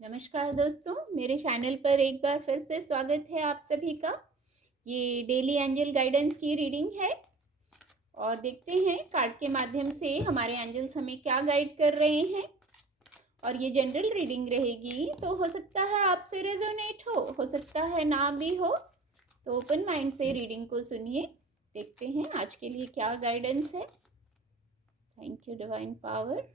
नमस्कार दोस्तों, मेरे चैनल पर एक बार फिर से स्वागत है आप सभी का। ये डेली एंजल गाइडेंस की रीडिंग है और देखते हैं कार्ड के माध्यम से हमारे एंजल्स हमें क्या गाइड कर रहे हैं। और ये जनरल रीडिंग रहेगी, तो हो सकता है आपसे रेजोनेट हो सकता है ना भी हो। तो ओपन माइंड से रीडिंग को सुनिए। देखते हैं आज के लिए क्या गाइडेंस है। Thank you divine power.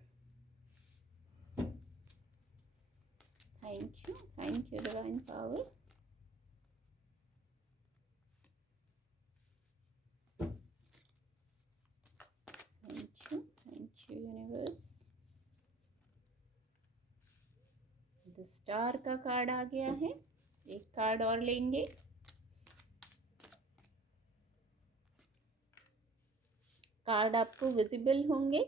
Thank you divine power. Thank you universe. The star का कार्ड आ गया है। एक कार्ड और लेंगे। कार्ड आपको विजिबल होंगे।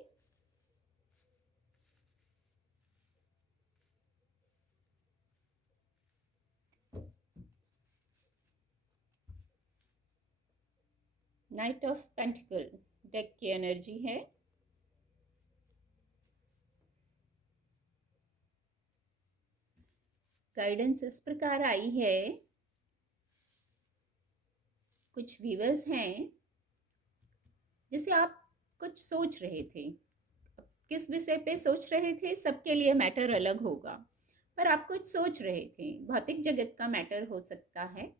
नाइट ऑफ पेंटिकल डेक की एनर्जी है। गाइडेंस इस प्रकार आई है। कुछ व्यूअर्स हैं जैसे आप कुछ सोच रहे थे। किस विषय पे सोच रहे थे, सबके लिए मैटर अलग होगा, पर आप कुछ सोच रहे थे। भौतिक जगत का मैटर हो सकता है।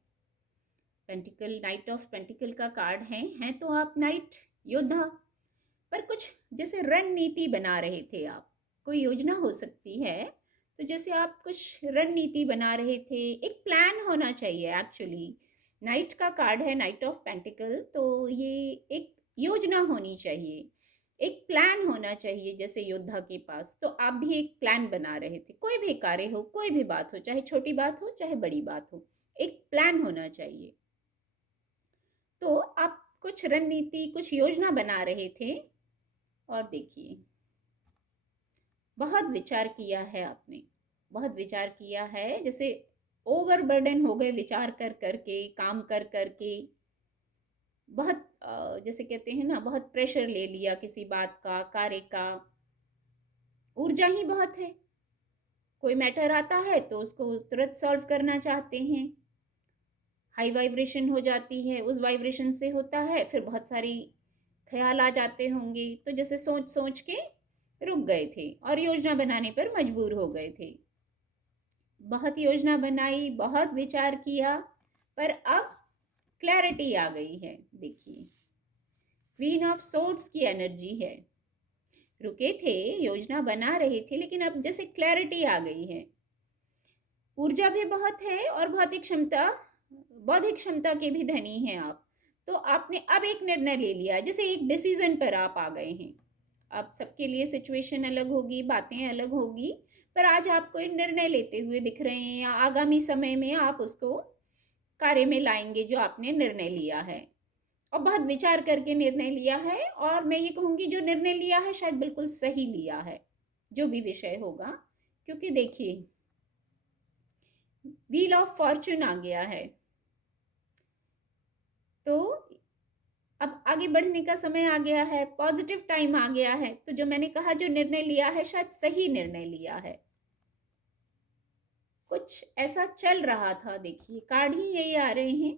पेंटिकल, नाइट ऑफ पेंटिकल का कार्ड है तो आप नाइट योद्धा, पर कुछ जैसे रणनीति बना रहे थे आप। कोई योजना हो सकती है। तो जैसे आप कुछ रणनीति बना रहे थे, एक प्लान होना चाहिए एक्चुअली। नाइट का कार्ड है, नाइट ऑफ पेंटिकल, तो ये एक योजना होनी चाहिए, एक प्लान होना चाहिए जैसे योद्धा के पास। तो आप भी एक प्लान बना रहे थे। कोई भी कार्य हो, कोई भी बात हो, चाहे छोटी बात हो चाहे बड़ी बात हो, एक प्लान होना चाहिए। तो आप कुछ रणनीति, कुछ योजना बना रहे थे। और देखिए, बहुत विचार किया है आपने, बहुत विचार किया है। जैसे ओवरबर्डन हो गए विचार कर करके, काम कर करके। बहुत जैसे कहते हैं ना, बहुत प्रेशर ले लिया किसी बात का, कार्य का। ऊर्जा ही बहुत है। कोई मैटर आता है तो उसको तुरंत सॉल्व करना चाहते हैं। हाई वाइब्रेशन हो जाती है, उस वाइब्रेशन से होता है फिर बहुत सारी ख्याल आ जाते होंगे। तो जैसे सोच सोच के रुक गए थे और योजना बनाने पर मजबूर हो गए थे। बहुत योजना बनाई, बहुत विचार किया, पर अब क्लैरिटी आ गई है। देखिए, क्वीन ऑफ सोर्ड्स की एनर्जी है। रुके थे, योजना बना रहे थे, लेकिन अब जैसे क्लैरिटी आ गई है। ऊर्जा भी बहुत है और भौतिक क्षमता, बौद्धिक क्षमता के भी धनी हैं आप। तो आपने अब एक निर्णय ले लिया, जैसे एक डिसीजन पर आप आ गए हैं। अब सबके लिए सिचुएशन अलग होगी, बातें अलग होगी, पर आज आपको एक निर्णय लेते हुए दिख रहे हैं, या आगामी समय में आप उसको कार्य में लाएंगे जो आपने निर्णय लिया है। और बहुत विचार करके निर्णय लिया है, और मैं ये कहूँगी जो निर्णय लिया है शायद बिल्कुल सही लिया है, जो भी विषय होगा। क्योंकि देखिए, व्हील ऑफ फॉर्चून आ गया है। तो अब आगे बढ़ने का समय आ गया है, पॉजिटिव टाइम आ गया है। तो जो मैंने कहा, जो निर्णय लिया है शायद सही निर्णय लिया है। कुछ ऐसा चल रहा था, देखिए कार्ड ही यही आ रहे हैं।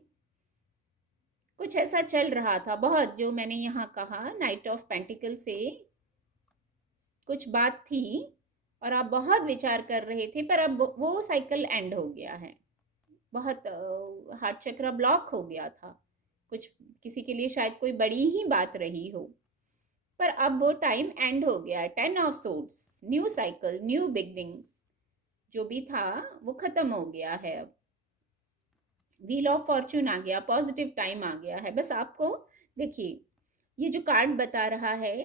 कुछ ऐसा चल रहा था बहुत, जो मैंने यहाँ कहा नाइट ऑफ पेंटिकल से कुछ बात थी और आप बहुत विचार कर रहे थे, पर अब वो साइकिल एंड हो गया है। बहुत हार्ट चक्र ब्लॉक हो गया था। कुछ किसी के लिए शायद कोई बड़ी ही बात रही हो, पर अब वो टाइम एंड हो गया है। 10 of swords, new cycle, new beginning, जो भी था वो खत्म हो गया है। अब व्हील ऑफ फॉर्चून आ गया, पॉजिटिव टाइम आ गया है। बस आपको देखिए, ये जो कार्ड बता रहा है,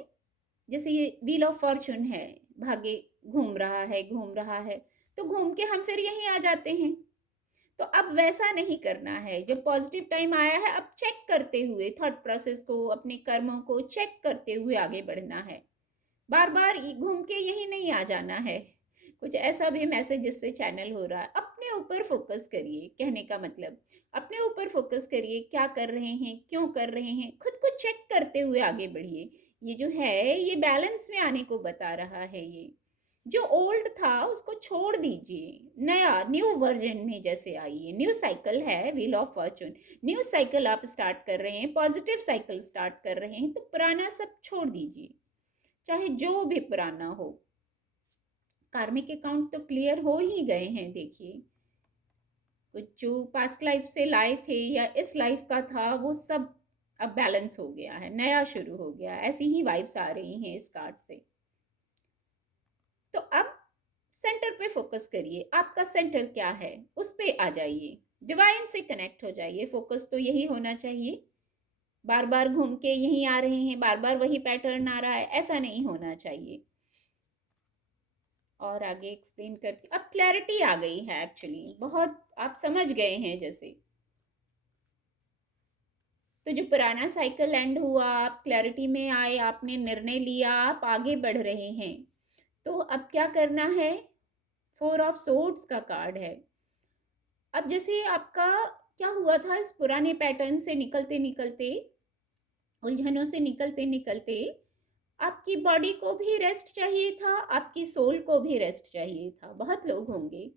जैसे ये व्हील ऑफ फॉर्चून है, भाग्य घूम रहा है घूम रहा है, तो घूम के हम फिर यहीं आ जाते हैं। तो अब वैसा नहीं करना है। जब पॉजिटिव टाइम आया है, अब चेक करते हुए थॉट प्रोसेस को, अपने कर्मों को चेक करते हुए आगे बढ़ना है। बार बार घूम के यही नहीं आ जाना है। कुछ ऐसा भी मैसेज जिससे चैनल हो रहा है, अपने ऊपर फोकस करिए। कहने का मतलब, अपने ऊपर फोकस करिए। क्या कर रहे हैं, क्यों कर रहे हैं, खुद को चेक करते हुए आगे बढ़िए। ये जो है, ये बैलेंस में आने को बता रहा है। ये जो ओल्ड था उसको छोड़ दीजिए, नया न्यू वर्जन में जैसे आइए। न्यू साइकिल है wheel of Fortune, new cycle आप स्टार्ट कर रहे हैं, पॉजिटिव साइकिल स्टार्ट कर रहे हैं, तो पुराना सब छोड़ दीजिए, चाहे जो भी पुराना हो। कार्मिक अकाउंट तो क्लियर हो ही गए हैं। देखिए, कुछ जो पास्ट लाइफ से लाए थे या इस लाइफ का था वो सब अब बैलेंस हो गया है, नया शुरू हो गया। ऐसी ही वाइब्स आ रही हैं इस कार्ड से। तो अब सेंटर पे फोकस करिए, आपका सेंटर क्या है उस पे आ जाइए, डिवाइन से कनेक्ट हो जाइए। फोकस तो यही होना चाहिए। बार बार घूम के यहीं आ रहे हैं, बार बार वही पैटर्न आ रहा है, ऐसा नहीं होना चाहिए। और आगे एक्सप्लेन करती, अब क्लैरिटी आ गई है एक्चुअली, बहुत आप समझ गए हैं जैसे। तो जो पुराना साइकिल एंड हुआ, आप क्लैरिटी में आए, आपने निर्णय लिया, आप आगे बढ़ रहे हैं। तो अब क्या करना है, 4 ऑफ सोर्ड्स का कार्ड है। अब जैसे आपका क्या हुआ था, इस पुराने पैटर्न से निकलते निकलते, उलझनों से निकलते निकलते, आपकी बॉडी को भी रेस्ट चाहिए था, आपकी सोल को भी रेस्ट चाहिए था। बहुत लोग होंगे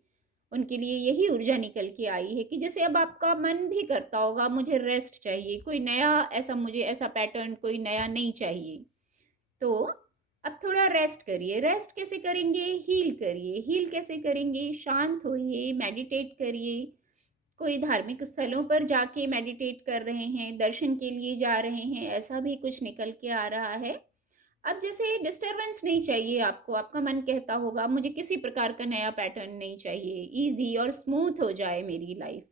उनके लिए यही ऊर्जा निकल के आई है कि जैसे अब आपका मन भी करता होगा मुझे रेस्ट चाहिए, कोई नया ऐसा, मुझे ऐसा पैटर्न कोई नया नहीं चाहिए। तो अब थोड़ा रेस्ट करिए। रेस्ट कैसे करेंगे, हील करिए। हील कैसे करेंगे, शांत होइए, मेडिटेट करिए। कोई धार्मिक स्थलों पर जाके मेडिटेट कर रहे हैं, दर्शन के लिए जा रहे हैं, ऐसा भी कुछ निकल के आ रहा है। अब जैसे डिस्टरबेंस नहीं चाहिए आपको, आपका मन कहता होगा मुझे किसी प्रकार का नया पैटर्न नहीं चाहिए, इजी और स्मूथ हो जाए मेरी लाइफ।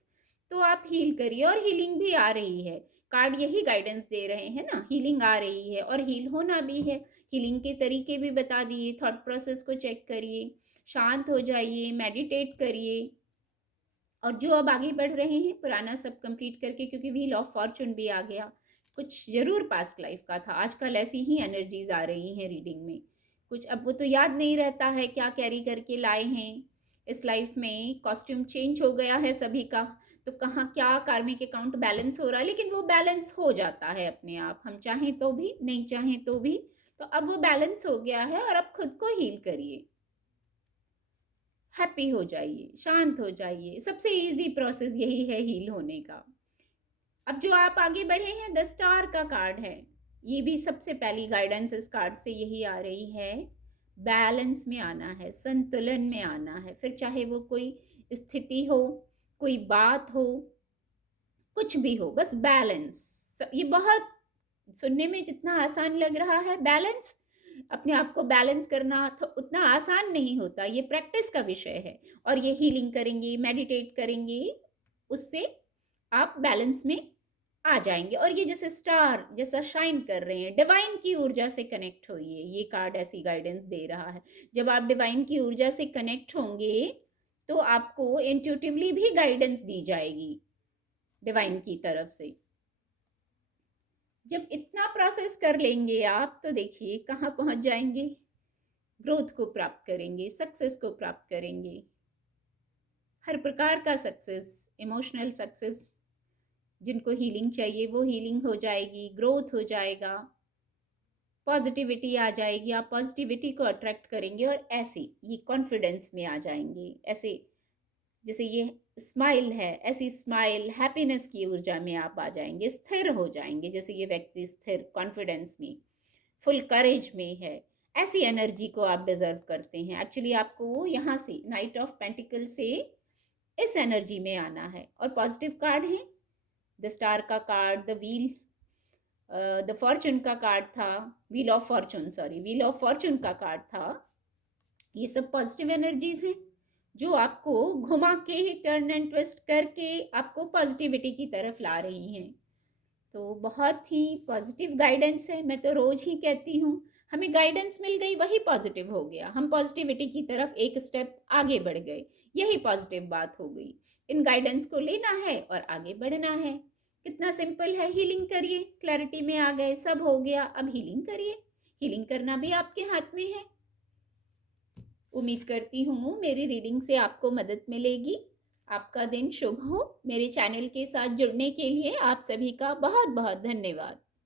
तो आप हील करिए, और हीलिंग भी आ रही है। कार्ड यही गाइडेंस दे रहे हैं ना, हीलिंग आ रही है और हील होना भी है। हीलिंग के तरीके भी बता दिए, थॉट प्रोसेस को चेक करिए, शांत हो जाइए, मेडिटेट करिए। और जो अब आगे बढ़ रहे हैं पुराना सब कंप्लीट करके, क्योंकि व्हील ऑफ फॉर्चून भी आ गया, कुछ जरूर पास्ट लाइफ का था। आजकल ऐसी ही एनर्जीज आ रही हैं रीडिंग में। कुछ अब वो तो याद नहीं रहता है क्या कैरी करके लाए हैं इस लाइफ में, कॉस्ट्यूम चेंज हो गया है सभी का, तो कहाँ क्या कार्मिक अकाउंट बैलेंस हो रहा है, लेकिन वो बैलेंस हो जाता है अपने आप, हम चाहें तो भी नहीं चाहें तो भी। तो अब वो बैलेंस हो गया है, और अब खुद को हील करिए, हैप्पी हो जाइए, शांत हो जाइए। सबसे इजी प्रोसेस यही है हील होने का। अब जो आप आगे बढ़े हैं, 10 स्टार का कार्ड है, ये भी सबसे पहली गाइडेंस इस कार्ड से यही आ रही है। बैलेंस में आना है, संतुलन में आना है, फिर चाहे वो कोई स्थिति हो, कोई बात हो, कुछ भी हो, बस बैलेंस। ये बहुत सुनने में जितना आसान लग रहा है बैलेंस, अपने आप को बैलेंस करना तो उतना आसान नहीं होता, ये प्रैक्टिस का विषय है। और ये हीलिंग करेंगे, मेडिटेट करेंगे, उससे आप बैलेंस में आ जाएंगे। और ये जैसे स्टार जैसा शाइन कर रहे हैं, डिवाइन की ऊर्जा से कनेक्ट होइए, ये कार्ड ऐसी गाइडेंस दे रहा है। जब आप डिवाइन की ऊर्जा से कनेक्ट होंगे तो आपको इंट्यूटिवली भी गाइडेंस दी जाएगी डिवाइन की तरफ से। जब इतना प्रोसेस कर लेंगे आप, तो देखिए कहाँ पहुँच जाएंगे, ग्रोथ को प्राप्त करेंगे, सक्सेस को प्राप्त करेंगे, हर प्रकार का सक्सेस, इमोशनल सक्सेस। जिनको हीलिंग चाहिए वो हीलिंग हो जाएगी, ग्रोथ हो जाएगा, पॉजिटिविटी आ जाएगी, आप पॉजिटिविटी को अट्रैक्ट करेंगे, और ऐसे ये कॉन्फिडेंस में आ जाएंगे। ऐसे जैसे ये स्माइल है, ऐसी स्माइल हैप्पीनेस की ऊर्जा में आप आ जाएंगे, स्थिर हो जाएंगे। जैसे ये व्यक्ति स्थिर कॉन्फिडेंस में, फुल करेज में है, ऐसी एनर्जी को आप डिजर्व करते हैं। एक्चुअली आपको यहाँ से नाइट ऑफ पेंटिकल से इस एनर्जी में आना है। और पॉजिटिव कार्ड है, द स्टार का card, the wheel, the Fortune का कार्ड था, wheel of Fortune, sorry, wheel of Fortune का कार्ड था। ये सब पॉजिटिव एनर्जीज हैं जो आपको घुमा के, टर्न एंड ट्विस्ट करके आपको पॉजिटिविटी की तरफ ला रही हैं। तो बहुत ही पॉजिटिव गाइडेंस है। मैं तो रोज ही कहती हूँ, हमें गाइडेंस मिल गई वही पॉजिटिव हो गया, हम पॉजिटिविटी की तरफ एक स्टेप आगे बढ़ गए, यही पॉजिटिव बात हो गई। इन गाइडेंस को लेना है और आगे बढ़ना है। कितना सिंपल है, हीलिंग करिए, क्लैरिटी में आ गए, सब हो गया, अब हीलिंग करिए। हीलिंग करना भी आपके हाथ में है। उम्मीद करती हूँ मेरी रीडिंग से आपको मदद मिलेगी। आपका दिन शुभ हो। मेरे चैनल के साथ जुड़ने के लिए आप सभी का बहुत बहुत धन्यवाद।